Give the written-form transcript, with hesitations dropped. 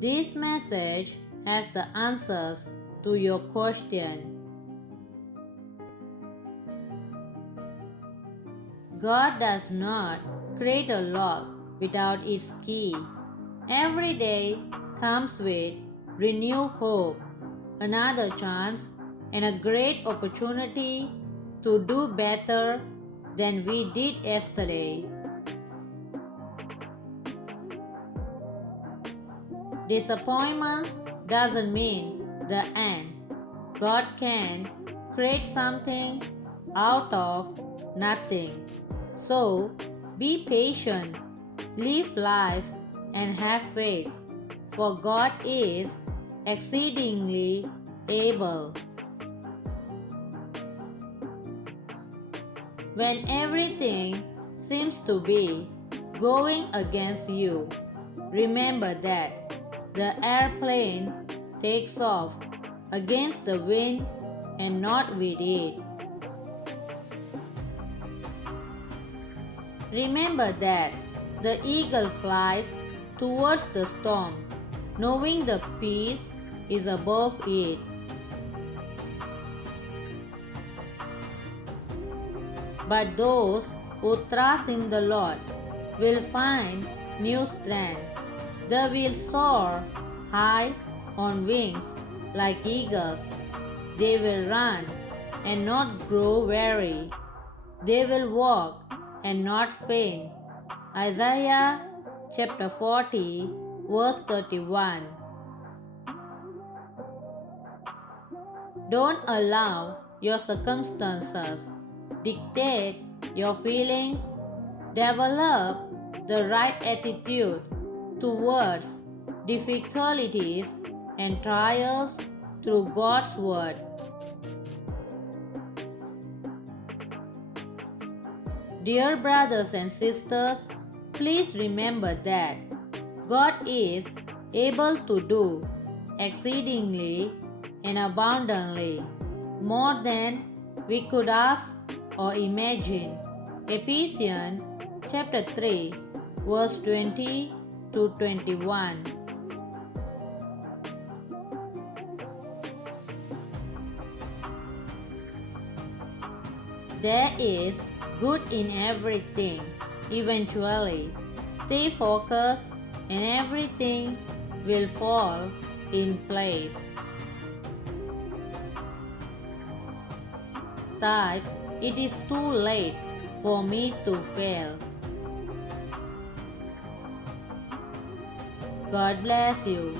This message has the answers to your question. God does not create a lock without its key. Every day comes with renewed hope, another chance, and a great opportunity to do better than we did yesterday. Disappointments doesn't mean the end. God can create something out of nothing. So be patient, live life, and have faith, for God is exceedingly able. When everything seems to be going against you, remember that the airplane takes off against the wind and not with it. Remember that the eagle flies towards the storm, knowing the peace is above it. But those who trust in the Lord will find new strength. They will soar high on wings like eagles. They will run and not grow weary. They will walk and not faint. Isaiah chapter 40, verse 31. Don't allow your circumstances dictate your feelings. Develop the right attitude towards difficulties and trials through God's Word. Dear brothers and sisters, please remember that God is able to do exceedingly and abundantly more than we could ask or imagine. Ephesians chapter 3, verse 20 to 21. There is good in everything. Eventually, stay focused and everything will fall in place. Type, it is too late for me to fail. God bless you.